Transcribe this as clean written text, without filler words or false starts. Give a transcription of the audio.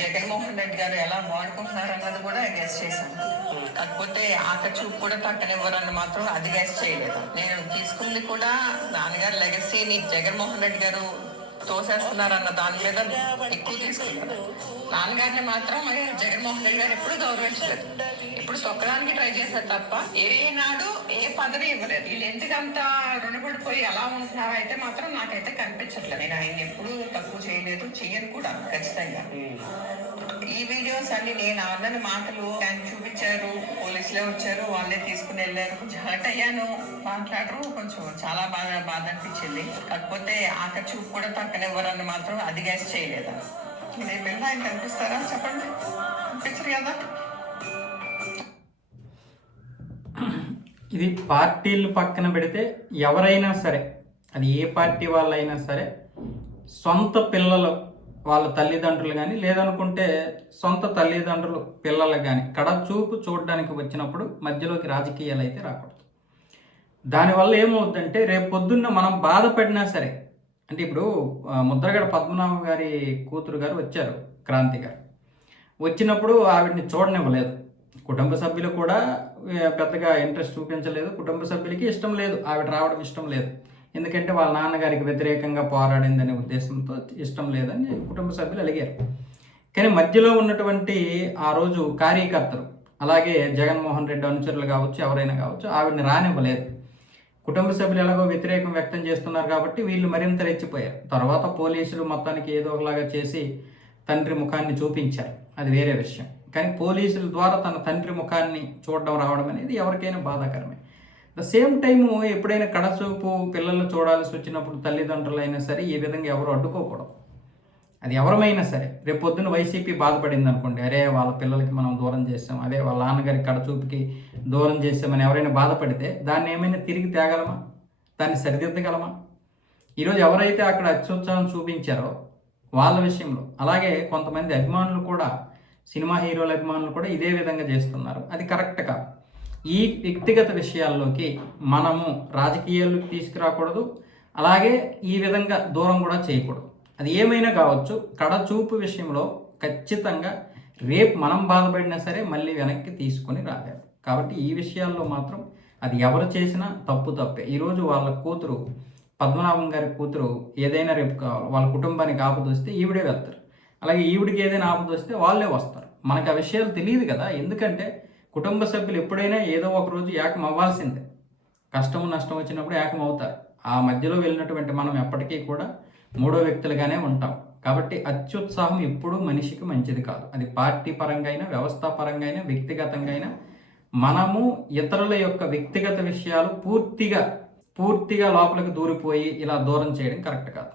జగన్మోహన్ రెడ్డి గారు ఎలా వాడుకుంటున్నారు అన్నది కూడా గెస్ చేశాను. కాకపోతే చూపు కూడా పక్కనివ్వరని మాత్రం అది గెస్ చేయలేదు. నేను తీసుకుంది కూడా నాన్నగారు లెగసీని జగన్మోహన్ రెడ్డి గారు తోసేస్తున్నారన్న దాని మీద ఎక్కువ తీసుకున్నారు. నాన్నగారిని మాత్రం జగన్మోహన్ రెడ్డి గారు ఎప్పుడు గౌరవించలేదు. ఇప్పుడు తొక్కడానికి ట్రై చేశారు తప్ప ఏనాడు ఏ పదవి ఇవ్వలేదు. వీళ్ళు ఎందుకంత రుణపడిపోయి ఎలా ఉంటున్నారో అయితే మాత్రం నాకైతే కనిపించట్లేదు. నేను ఆయన ఎప్పుడు తక్కువ చేయలేదు, చెయ్యను కూడా ఖచ్చితంగా. ఈ వీడియోస్ అన్ని నేను అన్నని మాటలు ఆయన చూపించారు, పోలీసులే వచ్చారు, వాళ్ళే తీసుకుని వెళ్ళారు. కొంచెం హర్ట్ అయ్యాను, మాట్లాడరు, కొంచెం చాలా బాధ అనిపించింది. కాకపోతే చూపు కూడా పక్కనివ్వరని మాత్రం అది గెస్ చేయలేదు. నేను వెళ్ళి ఆయన కనిపిస్తారా చెప్పండి, కనిపించరు కదా. ఇది పార్టీలు పక్కన పెడితే ఎవరైనా సరే, అది ఏ పార్టీ వాళ్ళైనా సరే, సొంత పిల్లలు వాళ్ళ తల్లిదండ్రులు కానీ లేదనుకుంటే సొంత తల్లిదండ్రులు పిల్లలు కానీ కడచూపు చూడడానికి వచ్చినప్పుడు మధ్యలోకి రాజకీయాలు అయితే రాకూడదు. దానివల్ల ఏమవుద్దంటే రేపు పొద్దున్న మనం బాధపడినా సరే, అంటే ఇప్పుడు ముద్రగడ పద్మనాభం గారి కూతురు గారు వచ్చారు, క్రాంతి గారు వచ్చినప్పుడు ఆవిడని చూడనివ్వలేదు. కుటుంబ సభ్యులు కూడా పెద్దగా ఇంట్రెస్ట్ చూపించలేదు, కుటుంబ సభ్యులకి ఇష్టం లేదు, ఆవిడ రావడం ఇష్టం లేదు. ఎందుకంటే వాళ్ళ నాన్నగారికి వ్యతిరేకంగా పోరాడిందనే ఉద్దేశంతో ఇష్టం లేదని కుటుంబ సభ్యులు అడిగారు. కానీ మధ్యలో ఉన్నటువంటి ఆ రోజు కార్యకర్తలు, అలాగే జగన్మోహన్ రెడ్డి అనుచరులు కావచ్చు, ఎవరైనా కావచ్చు, ఆవిడని రానివ్వలేదు. కుటుంబ సభ్యులు ఎలాగో వ్యతిరేకం వ్యక్తం చేస్తున్నారు కాబట్టి వీళ్ళు మరింత రెచ్చిపోయారు. తర్వాత పోలీసులు మొత్తానికి ఏదో ఒకలాగా చేసి తండ్రి ముఖాన్ని చూపించారు, అది వేరే విషయం. కానీ పోలీసుల ద్వారా తన తండ్రి ముఖాన్ని చూడడం రావడం అనేది ఎవరికైనా బాధాకరమే. ద సేమ్ టైము ఎప్పుడైనా కడచూపు పిల్లలు చూడాల్సి వచ్చినప్పుడు తల్లిదండ్రులు అయినా సరే ఈ విధంగా ఎవరు అడ్డుకోకూడదు. అది ఎవరమైనా సరే, రేపు పొద్దున్న వైసీపీ బాధపడింది అనుకోండి, అరే వాళ్ళ పిల్లలకి మనం దూరం చేసాం, అదే వాళ్ళ నాన్నగారి కడచూపుకి దూరం చేసామని ఎవరైనా బాధపడితే దాన్ని ఏమైనా తిరిగి తేగలమా, దాన్ని సరిదిద్దగలమా? ఈరోజు ఎవరైతే అక్కడ అత్యుత్సాహం చూపించారో వాళ్ళ విషయంలో, అలాగే కొంతమంది అభిమానులు కూడా, సినిమా హీరోల అభిమానులు కూడా ఇదే విధంగా చేస్తున్నారు. అది కరెక్ట్ కాదు. ఈ వ్యక్తిగత విషయాల్లోకి మనము రాజకీయాల్లోకి తీసుకురాకూడదు, అలాగే ఈ విధంగా దూరం కూడా చేయకూడదు. అది ఏమైనా కావచ్చు, కడచూపు విషయంలో ఖచ్చితంగా రేపు మనం బాధపడినా సరే మళ్ళీ వెనక్కి తీసుకొని రాలేరు. కాబట్టి ఈ విషయాల్లో మాత్రం అది ఎవరు చేసినా తప్పే. ఈరోజు వాళ్ళ కూతురు, పద్మనాభం గారి కూతురు ఏదైనా రేపు వాళ్ళ కుటుంబానికి ఆపద వస్తే ఈవిడే వెళ్తారు, అలాగే ఈవిడికి ఏదైనా ఆపద వస్తే వాళ్ళే వస్తారు. మనకు ఆ విషయాలు తెలియదు కదా, ఎందుకంటే కుటుంబ సభ్యులు ఎప్పుడైనా ఏదో ఒక రోజు ఏకం అవ్వాల్సిందే. కష్టం నష్టం వచ్చినప్పుడు ఏకం అవుతారు. ఆ మధ్యలో వెళ్ళినటువంటి మనం ఎప్పటికీ కూడా మూడో వ్యక్తులుగానే ఉంటాం. కాబట్టి అత్యుత్సాహం ఎప్పుడూ మనిషికి మంచిది కాదు. అది పార్టీ పరంగా అయినా, వ్యవస్థా పరంగా అయినా, వ్యక్తిగతంగా అయినా. మనము ఇతరుల యొక్క వ్యక్తిగత విషయాలు పూర్తిగా లోపలికి దూరిపోయి ఇలా దూరం చేయడం కరెక్ట్ కాదు.